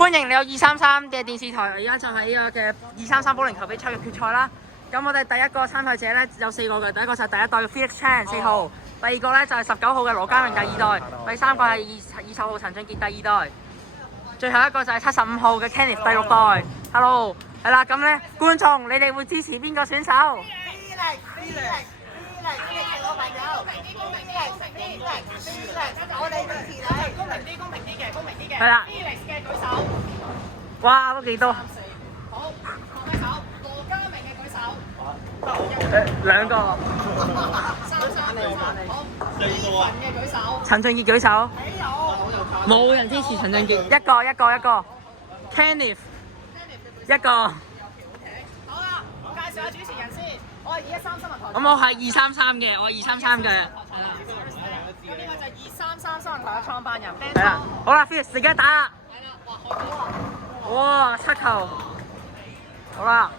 歡迎你有233嘅電視台，而家就係呢個嘅233保齡球比賽嘅決賽啦。咁我哋第一個參賽者咧有4個嘅，第一個就係第一代嘅 Felix Chan 4號，第二個咧就係19號嘅羅嘉明第二代，第三個係20號陳俊傑第二代，最後一個就係75號嘅 Kenneth 第6代。Hello， 係啦，咁咧觀眾你哋會支持邊個選手？係啦。哇，都幾多？好，舉手。羅嘉明嘅舉手。兩個。好。4個嘅舉手。陳俊傑舉手。冇人支持陳俊傑，一個。Kenneth 一個。好啦，介紹下主持人先。我係213新聞台。咁我係233嘅，我係233嘅。係啦。咁呢個就係233新聞台嘅創辦人 Ben。係啦，好啦 ，Felix 而家打啦。係啦，哇，好好啊！哇，7球。好啦。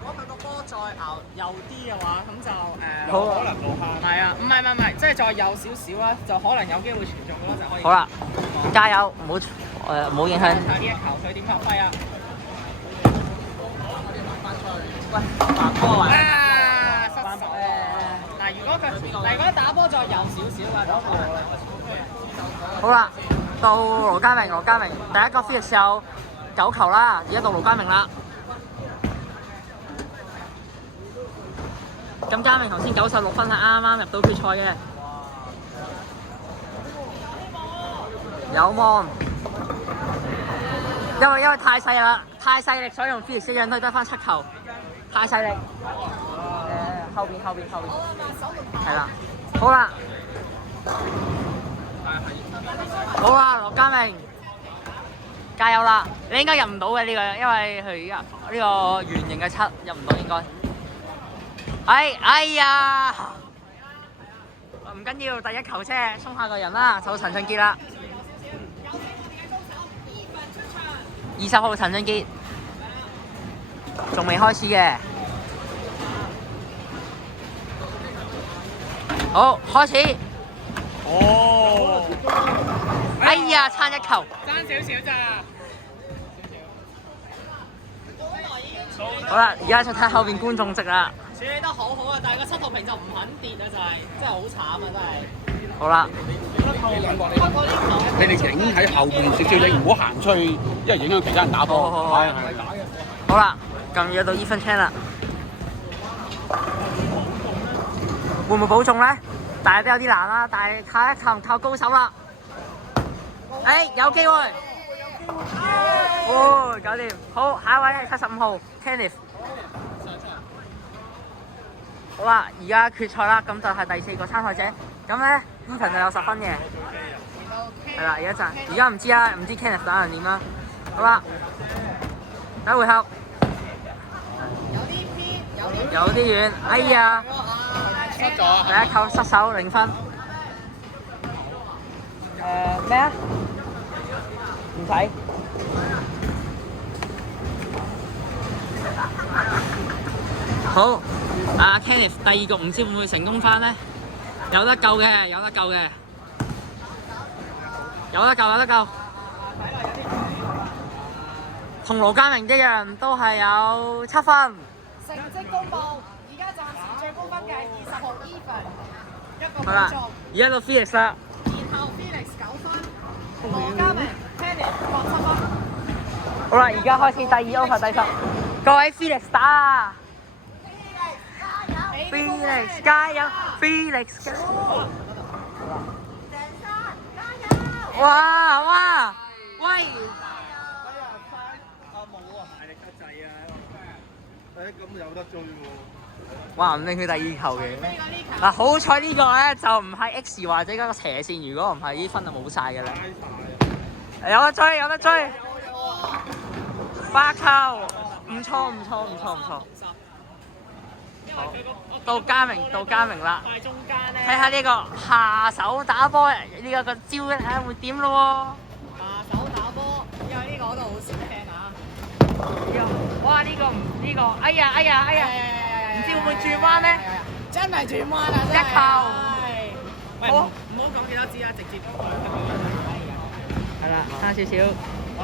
如果佢個波再右啲嘅話，咁就好可能落下。係啊，唔係，即係再右少少啦，就可能有機會傳中咯，就可以。好啦，加油，唔好影響。睇呢一球佢點發揮啊！喂，打波啊！失手嗱，如果打波再右少少嘅就可能。好啦，到羅嘉明，第一個 Felix 有9球啦，而家到羅嘉明啦。咁嘉明頭先96分係啱啱入到決賽嘅。有望，因為太細力，所以用 Felix 一樣都得翻7球，太細力。後邊。係啦，好啦，羅嘉明，加油啦！你應該入唔到嘅呢個，因為佢而家呢個圓形嘅7入唔到應該。哎呀，唔緊要，第一球啫，衝下個人啦，就陳俊傑啦。20號陳俊傑，仲未開始嘅。好，開始。哦。哎呀，差1球。爭少少咋？好啦，而家就睇後邊觀眾席啦。處理得好好啊，但係個7號屏就唔肯跌啊，真係好慘啊，真係。好啦。你哋影喺後邊少少，你唔好行出去，因為影響其他人打波。好。好啦，咁而家到 Even Chan 啦，會唔會保中咧？但係都有啲難啦，但係靠高手啦。有機會。搞掂。好，下一位係75號 Kenneth。好啦，而家決賽啦，咁就係第4個參賽者。咁咧 Even 就有10分嘅。係啦，而家唔知啦，唔知 Kenneth 打人點啦。好啦，第一回合。有啲遠，哎呀！失咗。第一球失手0分。咩啊？唔使。好，Kenneth 第2局唔知會唔會成功翻咧？有得救嘅。有得救。同羅嘉明一樣，都係有7分。成績公佈，而家暫時最高分嘅係20號 Even， 一個好啦，而家到 Felix 啦。然後 Felix 9分，羅嘉明 Kenneth 各7分。好啦，而家開始第2 over 第10，各位 Felix 打！Felix 加油！Felix 加油！哇！喂！咁有得追喎！哇，唔令佢第2球嘅。嗱，好彩呢個咧就唔係 X 或者嗰個斜線，如果唔係啲分就冇晒嘅啦。有得追！8球，唔錯。好，到嘉明啦。睇下呢個下手打波呢個招睇下會點咯喎。下手打波，因為呢個我都好少聽啊。哇！呢個，哎呀！唔知會唔會轉彎咧？真係轉彎啊！1球。喂，唔好講幾多支啊，直接。係啦，差少少。咁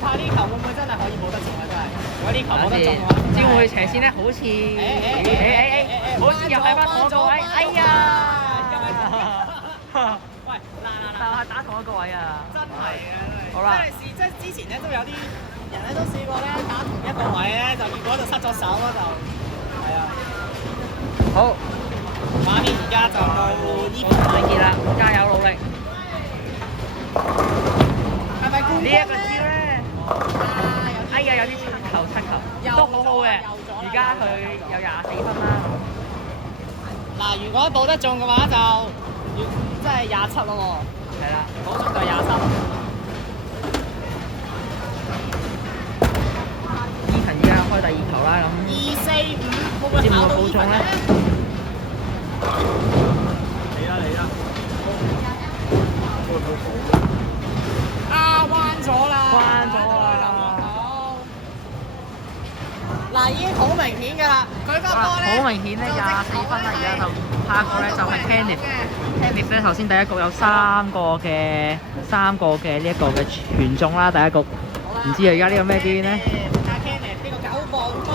睇呢球會唔會真係可以冇得中啊？真係，如果呢球冇得中嘅話，只會斜線咧，好似好似又係翻同一個位，哎呀！喂，嗱，就係打同一個位啊！真係嘅，好啦即係之前咧都有啲人咧都試過咧打同一個位咧，就結果就失咗手咯，就係啊。好，畫面而家就到呢個大傑啦，加油努力！係咪冠軍呢一個招咧，哎呀有啲七球，都好好嘅。而家佢有24分啦。嗱，如果保得中嘅話就要即係27咯喎。係啦，保中就27。Ethan而家開第2球啦，咁245會唔會知唔會考到保中咧？彎咗啦！彎咗啊！嗱，已經好明顯㗎啦，佢個波咧好明顯咧，24分啦，而家就下一個咧就係 Kenneth 咧，頭先第一局有3個嘅呢一個嘅傳中啦，第一局唔知啊，而家呢個咩邊咧？阿 Kenneth 呢個9磅波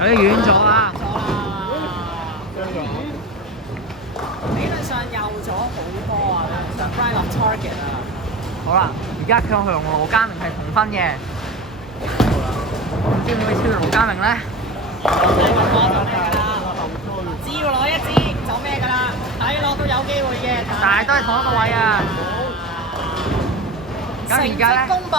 有啲遠咗啊！理論上右咗好多啊，上 right on target 啊！好啦，而家佢同羅家明係同分嘅，唔知會唔會超越羅家明咧？只要攞一支就咩㗎啦，睇落都有機會嘅。但係都係同一個位啊！咁而家咧？公佈，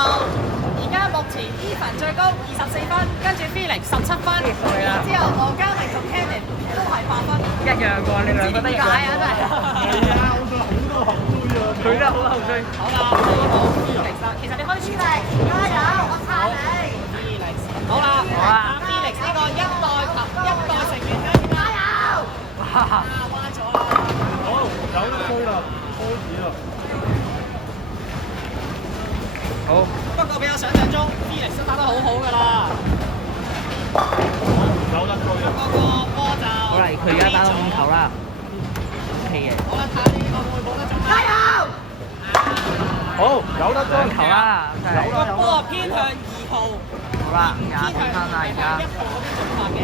而家目前 Ethan 最高24分，跟住 Felix 17分，然之後羅家明同 Kenneth 都係8分，一樣嘅喎，你兩個得一樣。點解啊？真係。佢都好後追。好啦，其實你可以全力加油，我撐你。Felix，好啦，好啊 Felix 呢個一代成員加油！哇！彎咗啦。好，有得追啦，開始啦。好。不過比我想象中 ，Felix 都打得好好㗎啦。有得追啊！個波就好啦，佢而家打到5球啦。OK 嘅。好啦，睇呢個會唔會保得中？加油！好，有得追。2球啦，真係。個波偏向2號。好啦，24分啦而家。一號嗰邊進發嘅。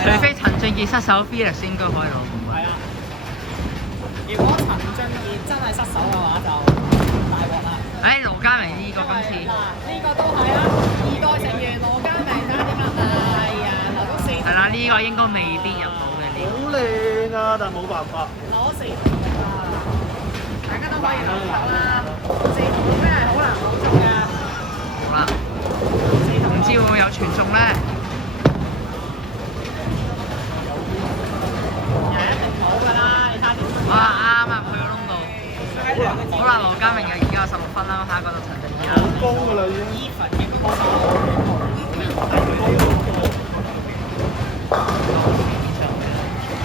除非陳俊傑失手 ，Felix 應該可以攞冠軍。係啊。如果陳俊傑真係失手嘅話，就大鑊啦。誒，羅家明呢個今次。嗱，呢個都係啊，2代成員羅家明打點啊？係啊，留到4。係啦，呢個應該未必入到嘅呢個。好靚啊，但係冇辦法。攞4號啊！大家都可以留意下啦。4號真係好難保中嘅。好啦，唔知會唔會有傳中咧？一定冇㗎啦！你睇下點。哇，啱啊，去咗窿度。好啦，羅家明又而家有16分啦，下一個就陳俊傑啦。好高㗎啦已經。Ethan 嘅攻守。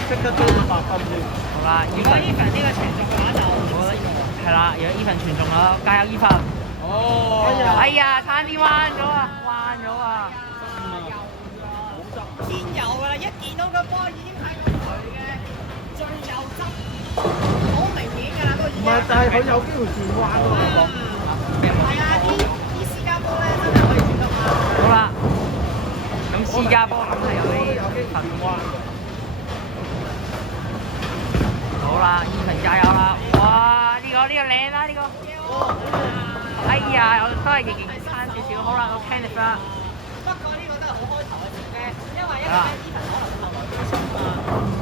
即刻追到8分先。好啦如果 Ethan 呢個傳中嘅話就係啦，如果 Ethan 傳中啦，加油 Ethan！哦。哎呀，差啲彎咗啊，彎咗啊！偏右㗎啦，一見到個波已經睇到佢嘅最右側，好明顯㗎啦，都已經。唔係，但係佢有機會轉彎喎。係啊，啲私家波咧真係可以轉得彎。好啦，咁私家波咁係有啲份彎。好啦，Ethan加油啦！哇，呢個靚啦呢個。哎呀，我都係仍然差少少。好啦，到 Kenneth 啦。不過呢個都係好開頭嘅成績，因為一陣間 Ethan 可能會後來追上嘛。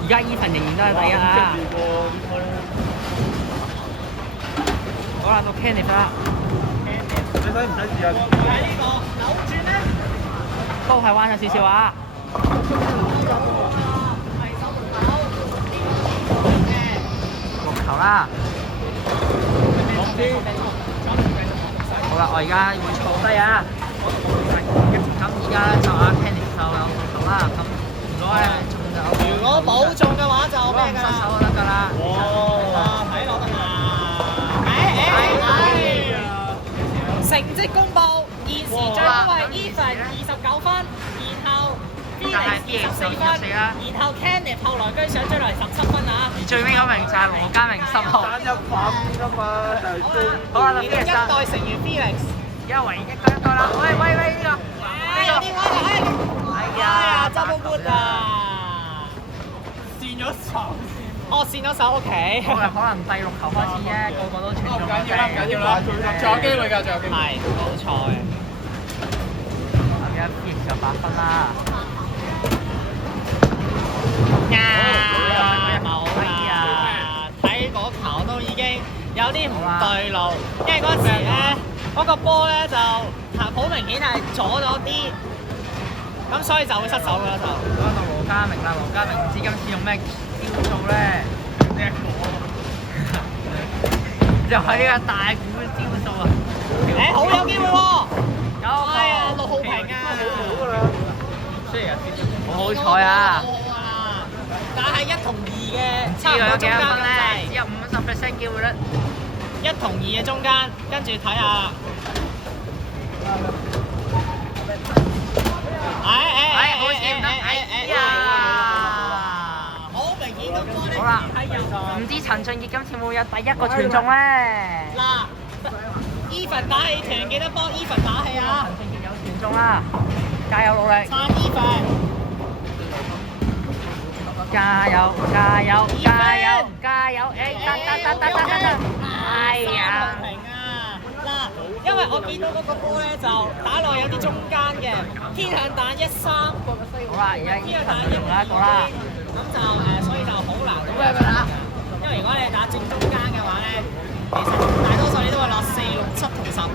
而家 Ethan 仍然都係第一啊！好啦，到 Kenneth 啦。你使唔使試下？睇呢個扭轉咧，都係彎咗少少啊！係守門口呢個嘅。6球啦。好啦，我而家會坐低啊！咁而家咧就阿 Kenneth 就有6球啦。咁如果咧仲有，如果保中嘅話就咩㗎啦？失手就得㗎啦。睇落得啦。成績公佈，現時最高係 Ethan 29分，然後 Felix 就係 Felix 24 24分，啦。然後 Kenneth 後來居上追落嚟17分啊！而最尾嗰名就係羅家明10號。好啦，就 Felix 一代成員 Felix，而家唯一一個啦。喂呢個。有電話啦！哎呀，執到 good 啊！跣咗手。哦，跣咗手 OK。可能第6球開始啫，個個都傳中。唔緊要啦，仲有機會㗎，仲有機會。係，冇錯。而家 Felix 就8分啦。冇啦！睇嗰球都已經有啲唔對路，因為嗰時咧嗰個波咧就好明顯係阻咗啲，咁所以就會失手㗎啦就。講到羅家明啦，羅家明唔知今次用咩招數咧？又係呢個大股招數啊！好有機會喎！有哎呀，6號平啊！雖然好好彩啊！但係1同2嘅知差唔多中佢有幾多分間咁咧？只滯，有50%機會率。 1同2嘅中間，跟住睇下。好似唔得，好明顯個波咧好啦喺右。唔知陳俊傑今次會唔會有第一個傳中咧？嗱，Even 打氣團記得幫 Even 打氣啊！陳俊傑有傳中啦，加油努力！撐 Even，加油！加油！加油！加油！得！哎呀！平啊！嗱，因為我見到嗰個波咧就打落有啲中間嘅，偏向打13。好啦，而家偏向打陳仲有一個啦。咁就所以就好難打。因為如果你打正中間嘅話咧，其實大多數你都會落4、6、7同10。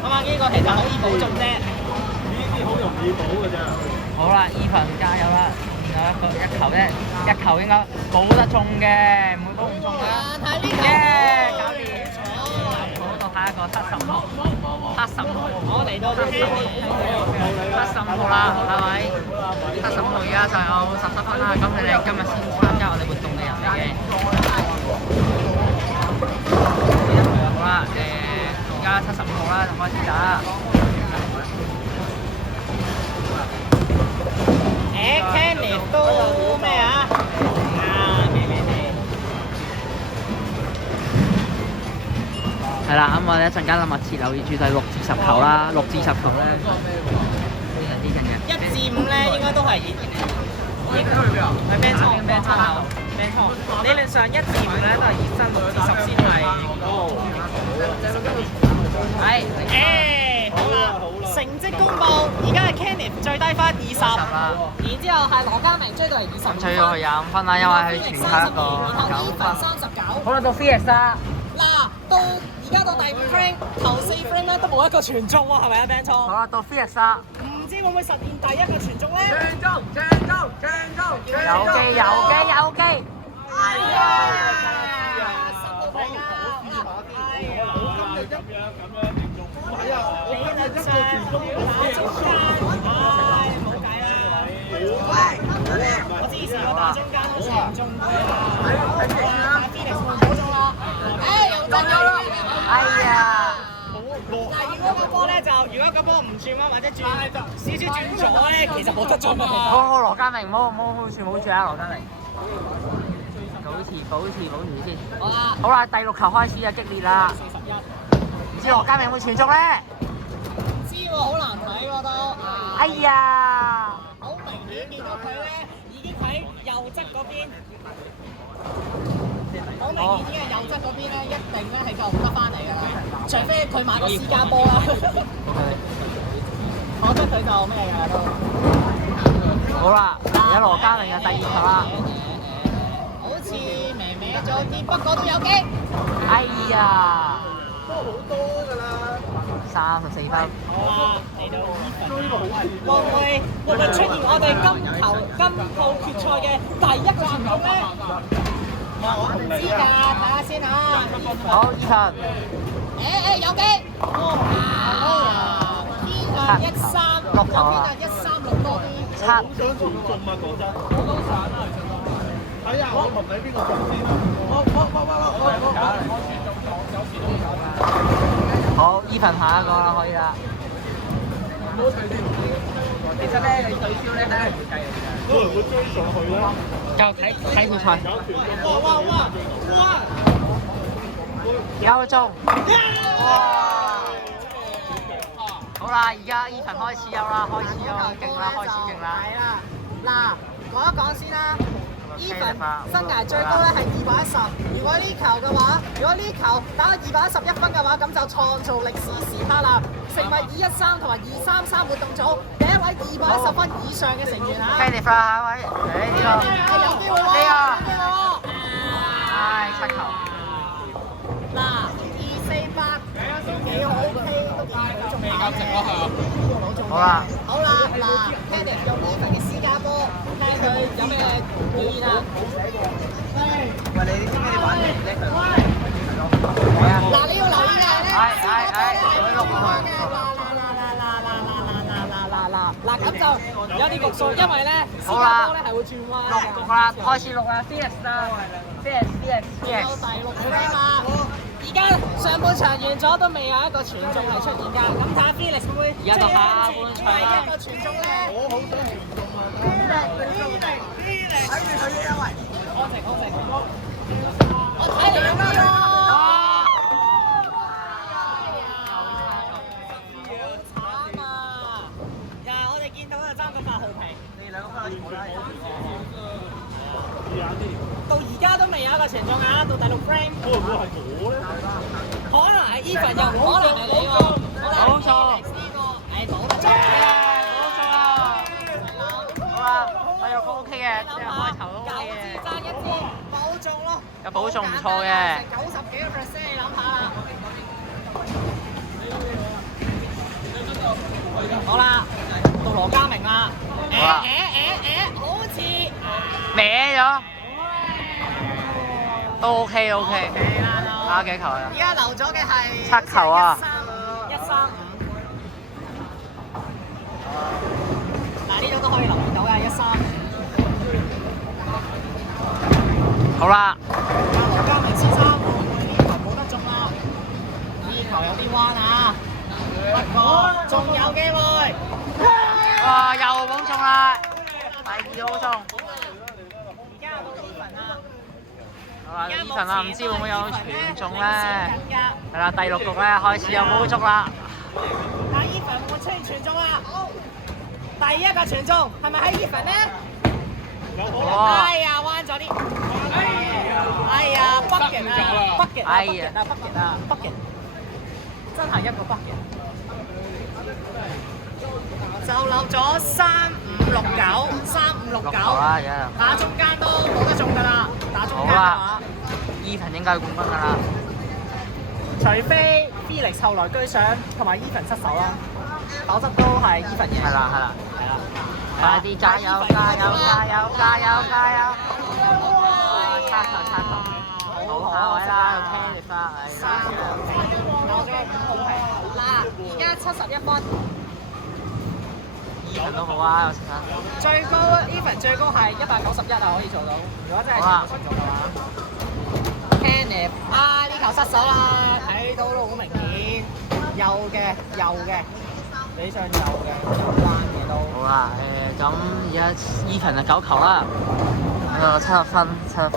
咁啊，呢個其實可以保中啫。呢啲好容易補㗎咋。好啦，Even 加油啦！有一球啫，一球應該保得中嘅，唔會保唔中㗎。睇呢球，搞掂！好到下一個70號，70號。我嚟到呢75號啦，各位，75號而家就有17分啦。咁你哋今日先參加我哋活動嘅人嚟嘅。好啦，而家75號啦，就開始打。Kenneth 都咩啊？係啦，咁我哋一陣間就密切留意住第6至10球啦，6至10球咧，非常之緊嘅。1至5咧應該都係熱嘅。係咩倉？咩倉口？咩倉？理論上1至5咧都係熱身，6至10先係。好啦，成績公佈，而家係 Kenneth 最低分20，然之後係羅家明追到嚟25分。咁追到去25分啦，因為佢全靠一個9分。好啦，到 Felix 啦。嗱，到而家到第5 frame，頭4 frame 咧都冇一個傳中喎，係咪啊 Ben 倉？好啦，到 Felix 啦。唔知會唔會實現第一個傳中咧？有機。哎呀！10號平啊！理論上要打中間，冇計啦！我之前我打中間好似唔中嘅，打 Felix 冇中啦，又中咗啦！哎呀！但係如果個波咧如果個波唔轉彎或者轉少少轉左咧，其實冇得中㗎。好，羅家明，冇住啊，羅家明。保持先。好啦，第6球開始就激烈啦。唔知羅家明會傳中咧？唔知喎，好難睇喎都。哎呀！好明顯見到佢咧，已經喺右側嗰邊。好明顯已經係右側嗰邊咧，一定咧係救唔得翻嚟㗎啦。除非佢買個私家波啦。我覺得佢就咩㗎都。好啦，而家羅家明嘅第2球啦。好似微咗啲，不過都有機。哎呀！都好多㗎啦。34分。好啊，嚟到會唔會出現我哋今套決賽嘅第一個傳中咧？我唔知㗎，睇下先啊。好，Ethan。有機。偏向13，偏向136多啲。好想傳中啊！講真。我都想啊！睇下我同你邊個中先啦。好，Ethan 下一個啦，可以啦。唔好睇先。其實咧，你對焦咧係唔會計嘅。可能會追上去啦。就睇條賽。哇！有中。哇！好啦，而家 Ethan 開始有啦，開始有勁啦，開始勁啦。係啦，嗱，講一講先啦。Ethan 生涯最高咧係210，如果呢球嘅話，如果呢球打到211分嘅話，咁就創造歷史時刻啦，成為213同埋233活動組第一位210分以上嘅成員啊 Kenneth 下一位，呢個係有機會喎，有機會喎。唉7球。嗱，248都幾好 OK，都幾好中下嘅。好啦。好啦，嗱 ，Kenneth 用 Ethan 嘅私家波，睇佢有咩表現啊？喂，你知唔知你玩咩叻佢？嗱，你要留意嘅咧，佢錄落去。嗱，咁就有啲局數，因為咧私好啦家波咧係會轉彎錄嘅。局啦，開始錄啦 ，Felix 啦，Felix。有第6 frame 啊！而家上半場完咗都未有一個傳中係出現㗎，咁睇下 Felix 會唔會而家到下半場啦第一個傳中咧？我好想傳中啊！睇住佢因為安靜，我睇你兩邊咯。到而家都未有一個傳中啊！到第6 frame， 會唔會係我咧？可能係 Ethan 又可能係你喎。冇錯。呢個係冇得中嘅。冇錯啦。好啦，第6個 OK 嘅，即係開頭都 OK 嘅。爭一支保中咯。有保中唔錯嘅。成90幾個%，你諗下啦。好啦，到羅家明啦。好啦。好似歪咗。都 OK。打幾球啊？而家留咗嘅係7球啊135。嗱，呢種都可以留意到嘅135。好啦。羅家明先生，呢球冇得中啦，呢球有啲彎啊，不過仲有機會。哇！又冇中啦，第2個好中。而家到 Ethan 啦。好啦，Ethan啦，唔知會唔會有傳中咧？係啦，第6局咧開始有冇足啦。但 Ethan 會唔會出現傳中啊？第一個傳中係咪喺 Ethan 咧？哇！哎呀，彎咗啲。哎呀，bucket 啊，bucket，真係一個 bucket。就漏咗3569，3569。啦，而家打中間都冇得中㗎啦，打中間嘅好啦話， ，Ethan 應該係冠軍㗎啦。除非 Felix 後來居上同埋 Ethan 失手啦，否則都係 Ethan 贏。係啦。快啲加油！差球。好下位啦 ，Kenneth 啦，嗱，而家71分。Ethan 都好啊，有時間。最高 Ethan 最高係191啊，可以做到。如果真係全部做嘅話 ，Kenneth 呢球失手啦，睇到都好明顯，右嘅，比上右嘅，彎嘅都。好啦，咁而家 Ethan 係9球啦，70分係啦。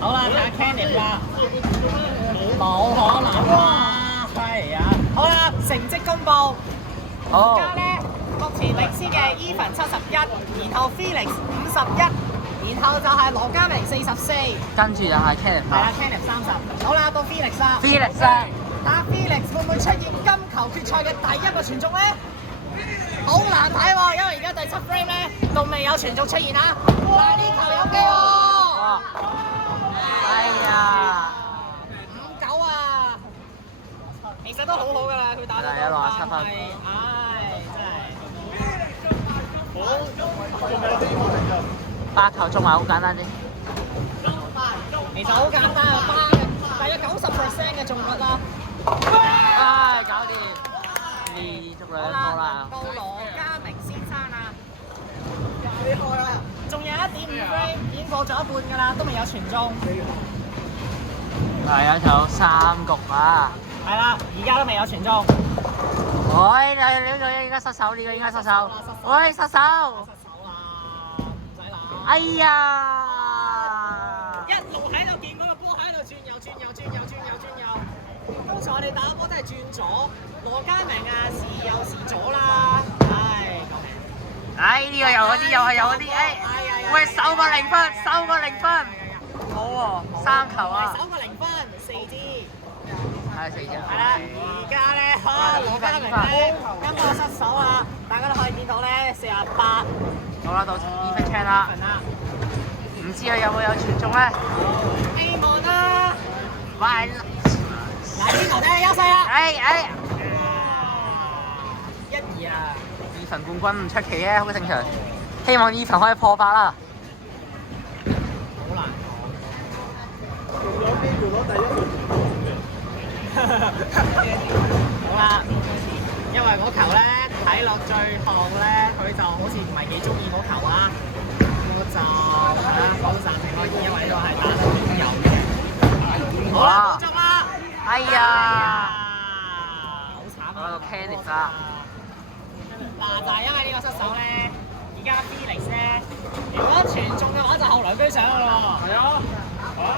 好啦，睇下 Kenneth 啦，冇可能啦，係啊。好啦，成績公佈。而家咧，目前領先嘅 Ethan 71，然後 Felix 51，然後就係羅家明44，跟住就係 Kenneth 係啦 Kenneth 30。好啦，到 Felix 啦。 Felix 啊，打 Felix 會唔會出現金球決賽嘅第一個傳中咧？好難睇喎，因為而家第7 frame 咧都未有傳中出現啊！但係呢球有機喎。哎呀59啊！其實都好好㗎啦，佢打得係啊67分唉，真係。 8球中埋好簡單啫。其實好簡單啊，大約90% 嘅中率啦。唉，搞掂，連續2個啦。到羅家明先生啊，厲害啦！仲有1.5 frame，已經過咗一半㗎啦，都未有傳中。係啊，仲有3局啊。係啦，而家都未有傳中。喂，呢個應該失手，呢個應該失手。喂，失手！失手啦，唔使諗。哎呀！一路喺度見嗰個波喺度轉右。剛才我哋打波真係轉左，羅嘉明啊時右時左啦，唉，救命！哎，呢個又嗰啲，又係有嗰啲，哎，喂，守個0分，好喎，3球啊！守個0分，4支。係4支。係啦，而家咧，羅嘉明咧今個失手啦，大家都可以見到咧48。好啦，到Ethan Chan啦，唔知佢有冇傳中咧？希望啦，喂，嗱呢球真係優勢啦。1-2啊！Ethan冠軍唔出奇嘅，好正常。希望Ethan可以破8啦。好難講。用咗機會攞第1好啦，因為嗰球咧睇落最後咧，佢就好似唔係幾中意嗰球啊，我就好贊成可以，因為呢個係打得點油嘅。好啦，補足啦！哎呀，好慘啊！嗰個 Kenneth 啊！嗱，就係因為呢個失手咧，而家 Felix 咧，如果傳中嘅話就後來居上㗎咯喎。係啊。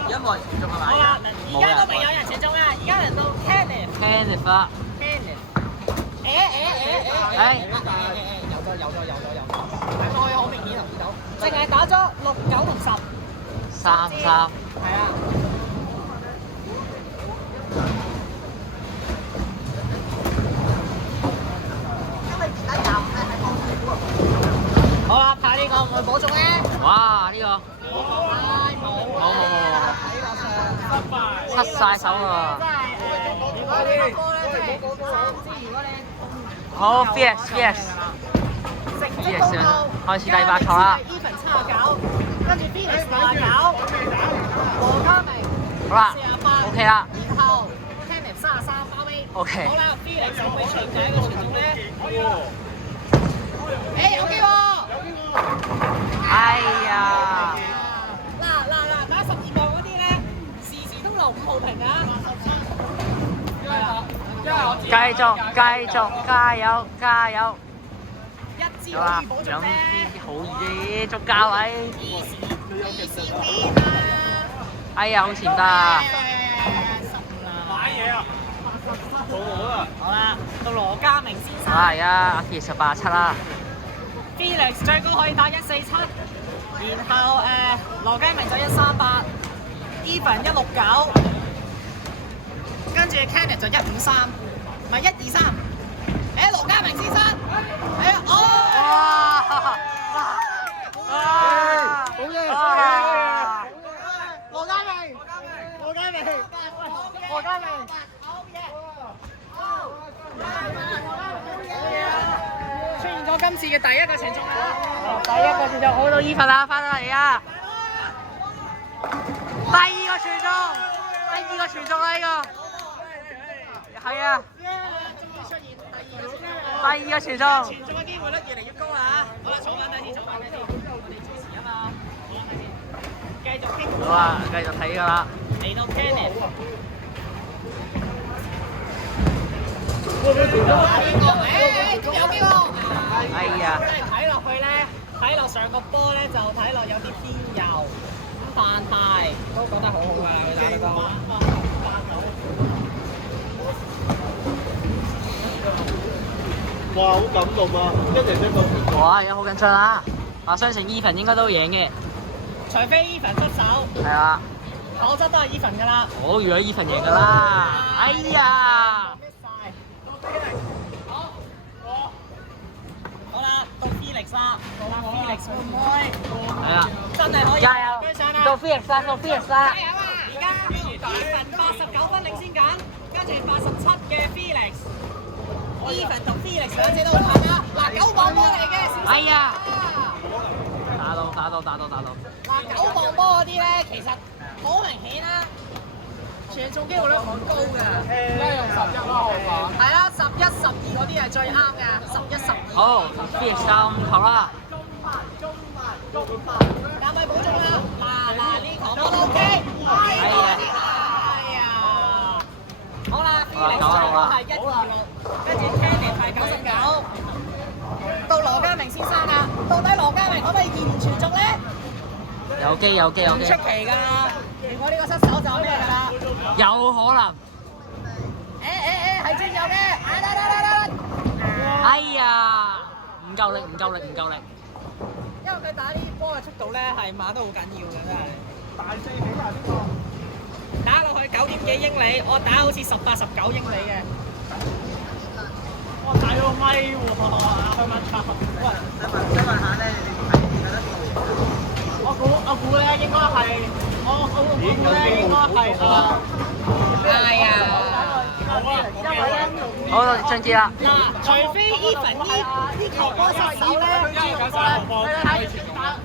有冇人傳中係咪？好啦，而家都未有人傳中啊！而家輪到 Kenneth 啦。有，睇落去好明顯留意到，淨係打咗6、9同10。3。係啊。好啦，睇呢個會唔會補中咧？哇！呢個冇，失晒手啊！如果呢個波咧，即係3支，如果你好 Felix 開始第8球啦。Even 79，跟住 Felix 89，羅嘉明好啦48 ，OK 啦。然後 Kenneth 33包尾。OK。好啦 ，Felix 有冇傳第一個傳中咧？有機喎！哎呀！嗱，打12磅嗰啲咧，時都留5號屏啊！繼續，加油！一支好啦，可以補中2咧。支好易，捉價位。哎呀，好前得啊！買嘢啊！好啦，到羅嘉明先生。係啊，阿 Felix 87啦。Felix 最高可以打147，然後羅嘉明就138，Even 169，跟住 Kenneth 就153，唔係123。羅嘉明先生，好嘢！羅嘉明，出現咗今次嘅第一個傳中啦！第一個傳中好到Ethan啦，翻到嚟啊！第二個傳中啦呢個，係啊！終於出現第二個傳中。傳中嘅機會率越嚟越高啦！好啦，坐翻低先，我哋主持啊嘛，繼續傾。好啊，繼續睇㗎啦。嚟到 Kenneth。有機喎！哎呀！即係睇落去咧，睇落上個波咧就睇落有啲偏右，咁但係都覺得好好㗎，佢打得都。哇！好感動啊！一人一個。哇！而家好緊張啊！我相信Ethan應該都贏嘅。除非Ethan失手。係啊。否則都係Ethan㗎啦。我預咗Ethan贏㗎啦！哎呀！好啦，到 Felix 啦，Felix 會唔會？係啊，真係可以加油！到Felix啦！加油啊！而家Ethan 89分領先緊，跟住87嘅Felix。Ethan 同Felix兩者都好近啊！嗱，9磅波嚟嘅，小心！哎呀！打到！嗱，9磅波嗰啲咧，其實好明顯啦，傳中機會率好高嘅。而家用11啦，我講。係啦，11、12嗰啲係最啱嘅，11、12。好，Felix 打5球啦。中慢，但係補中啦。嗱，呢球波都 OK。哎呀！好啦，Felix 最高係126，跟住 Kenneth 係99，到羅家明先生啦。到底羅家明可唔可以延傳續咧？有機有機有機，唔出奇㗎。如果呢個失手就咩㗎啦？有可能。係專有嘅。得。哎呀，唔夠力唔夠力唔夠力。因為佢打呢啲波嘅速度咧係慢得好緊要嘅，真係。大四起啊呢個！打落去9點幾英里，我打好似18、19英里嘅。我大個咪喎，佢乜插？喂，想問下咧，你係幾多度？我估咧應該係，我估咧應該係哎呀！好，張傑啦。嗱，除非 Even 呢球波失手咧，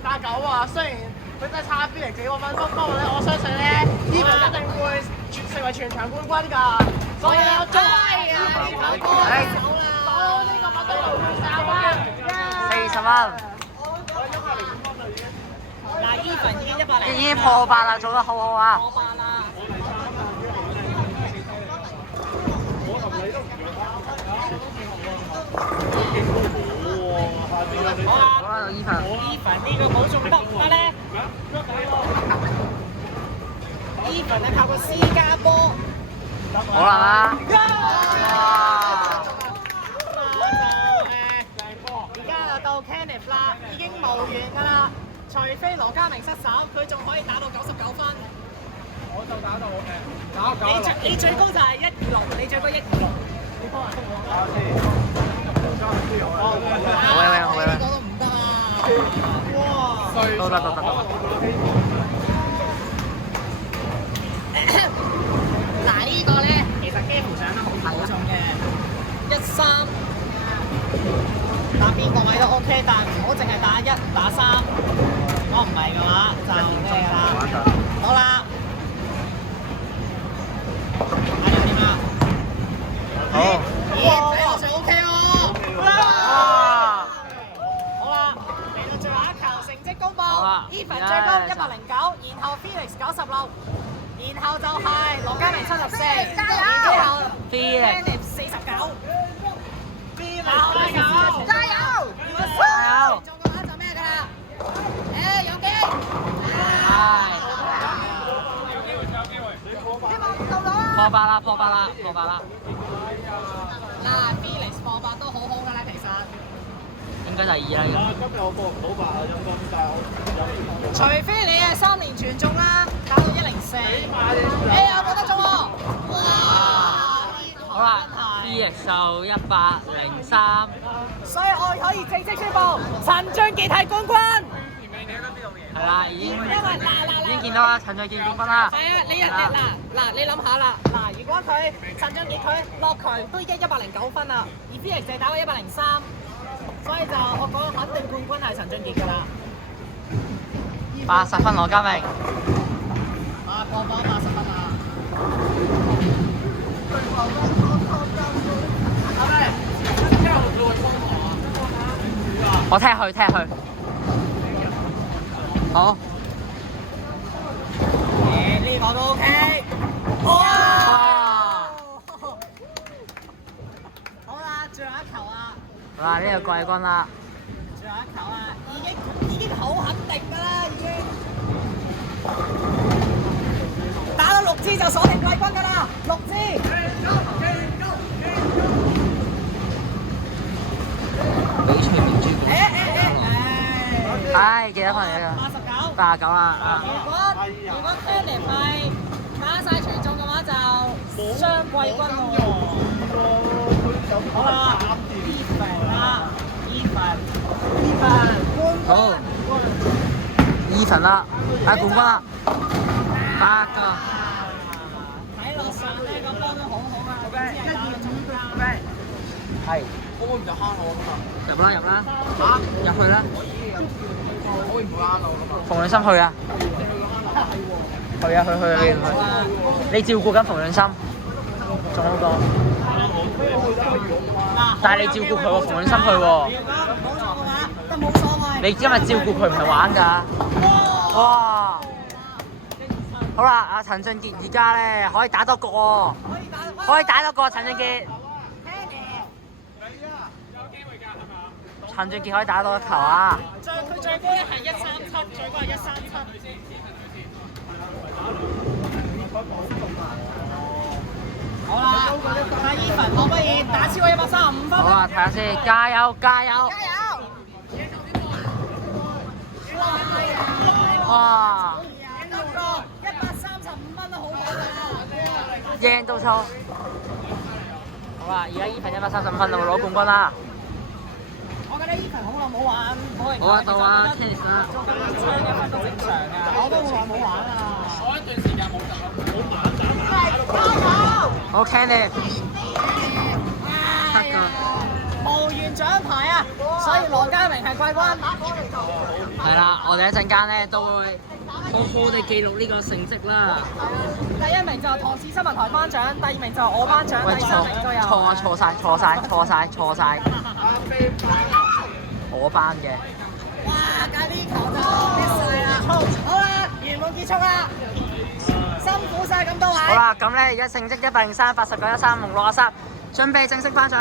打9啊，雖然佢真係差邊嚟幾個分，不過咧，我相信咧 Even 一定會成為全場冠軍㗎，所以咧，祝係啊！打到呢個麥當勞要30分嗱 Even 已經100已經破百啦，做得好好啊！破百啦。好啦Even 呢個冇中得唔得咧 ？Even 啊靠個私家波，好難啦！而家就到 Kenneth 啦，已經無緣㗎啦。除非羅家明失手，佢仲可以打到99分。我就打到嘅，你最高就係126，你最高126。你幫人送我打先。好嘅，呢個都唔得啊！哇！都得。嗱呢個咧，其實幾乎上得好重嘅，13打邊個位都 OK，但唔好淨係打1打3。如果唔係嘅話，就咩㗎啦？好啦，睇下點啊？好。睇落上 OK 喎。哇！好啦，嚟到最後一球，成績公佈。Even 最高109，然後 Felix 96，然後就係羅家明74，然後 Felix 49。加油！如果3中嘅話就咩㗎啦？有機。破百啦！嗱 ，Felix 破百都好好㗎啦，其實。應該第2啦。今日我過唔到8啊，陰公，但係我除非你係3連全中啦，打到104。我覺得中喎。哇！好啦，Felix 就103。所以我可以正式宣布，陳俊傑係冠軍。係啦，已經嗱見到啦，陳俊傑冠軍啦。係啊，你諗下啦，嗱，如果佢陳俊傑佢落渠都已經109分啦，而 Felix 就打到103，所以就我講肯定冠軍係陳俊傑㗎啦。80分羅家明。過磅80分啊！我踢佢。好。呢個都 OK。哇！好啦，最後一球啊！好啦，呢個季軍啦。最後一球啦，已經好肯定㗎啦，已經。打到6支就鎖定季軍㗎啦，6支。比賽名珠唉，幾多分嚟㗎89。89啦。如果 Kenneth 係打曬全中嘅話，就雙季軍喎。好啦 ，Even 啦 ，Even 好。Even 啦，冠軍啦。8個。睇落上呢個波都好好啊，只係打到中間。係。可唔可以唔就蝦我㗎嘛？入啦。入去啦。可以唔會蝦我㗎嘛？馮永森去啊！去。你照顧緊馮永森，仲好過。但係你照顧佢喎，馮永森去喎。如果冇錯嘅話，都冇所謂。你今日照顧佢唔係玩㗎。哇！好啦，阿陳俊傑而家咧可以打多局喎。可以打多個陳俊傑。陳俊傑可以打到一球啊！佢最高係137，最高係137。好啦，阿伊文可唔可以打超過135分？好啊，睇下先，加油加油！哇！贏得過135分都好好㗎。贏到錯。好啦，而家伊凡135分就攞冠軍啦。我覺得伊凡好耐冇玩，冇人好啊，到啊 Tennis 啦。做緊槍1分都正常㗎，我都好耐冇玩啦。我一段時間冇玩。好 Kenny。哎呀，無緣獎牌啊！所以羅家明係季軍。係啦，我哋一陣間咧都會好好地記錄呢個成績啦。第一名就係唐氏新聞台頒獎，第二名就係我頒獎，第三名就有錯啊！錯晒！我頒嘅。哇！咖喱球就 miss 晒啦。好啦，圓滿結束啦，辛苦晒咁多位。好啦，咁咧而家成績103、89、13同63，準備正式頒獎。